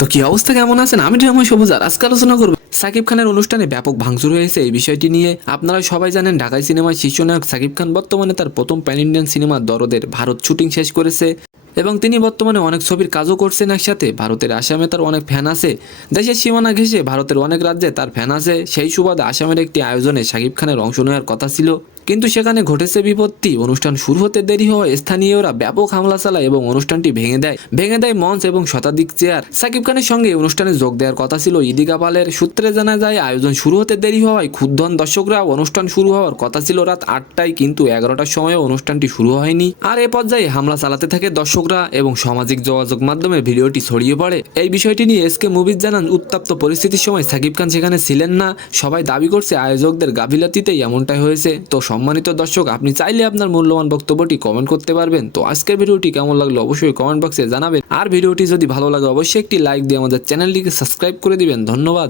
তো কি অবস্থা, কেমন আছেন? আমি ড্রামা সবুজ আর আজকে আলোচনা করব সাকিব খানের অনুষ্ঠানে ব্যাপক ভাঙচুর হয়েছে এই বিষয়টি নিয়ে। আপনারা সবাই জানেন ঢাকাই সিনেমার শীর্ষনায়ক সাকিব খান বর্তমানে তার প্রথম প্যান ইন্ডিয়ান সিনেমা দরদের ভারত শুটিং শেষ করেছে এবং তিনি বর্তমানে অনেক ছবির কাজও করছেন একসাথে। ভারতের আসামে তার অনেক ফ্যান আছে, দেশের সীমানা ঘেঁষে ভারতের অনেক রাজ্যে তার ফ্যান আছে। সেই সুবাদে আসামের একটি আয়োজনে সাকিব খানের অংশ নেওয়ার কথা ছিল, কিন্তু সেখানে ঘটেছে বিপত্তি। অনুষ্ঠান শুরু হতে দেরি হওয়ায় স্থানীয়রা ব্যাপক হামলা চালায় এবং অনুষ্ঠানটি ভেঙে দেয় মঞ্চ এবং শতাধিক চেয়ার। সাকিব খানের সঙ্গে অনুষ্ঠানে যোগ দেওয়ার কথা ছিল ইদিকা পালের। সূত্রে জানা যায় আয়োজন শুরু হতে দেরি হওয়ায় ক্ষুব্ধ হন দর্শকরা। অনুষ্ঠান শুরু হওয়ার কথা ছিল রাত 8টায়, কিন্তু 11টার সময় অনুষ্ঠানটি শুরু হয়নি। আর এ পর্যায়ে হামলা চালাতে থাকে দর্শকরা এবং সামাজিক যোগাযোগ মাধ্যমে ভিডিওটি ছড়িয়ে পড়ে। এই বিষয়টি নিয়ে এসকে মুভিজ জানান, উত্তপ্ত পরিস্থিতির সময় সাকিব খান সেখানে ছিলেন না। সবাই দাবি করছে আয়োজকদের গাফিলতিতেই এমনটাই হয়েছে। তো সম্মানিত দর্শক, আপনি চাইলে আপনার মূল্যবান বক্তব্যটি কমেন্ট করতে পারবেন। তো আজকের ভিডিওটি কেমন লাগলো অবশ্যই কমেন্ট বক্সে জানাবেন। আর ভিডিওটি যদি ভালো লাগে অবশ্যই একটি লাইক দিয়ে আমাদের চ্যানেলটিকে সাবস্ক্রাইব করে দিবেন। ধন্যবাদ।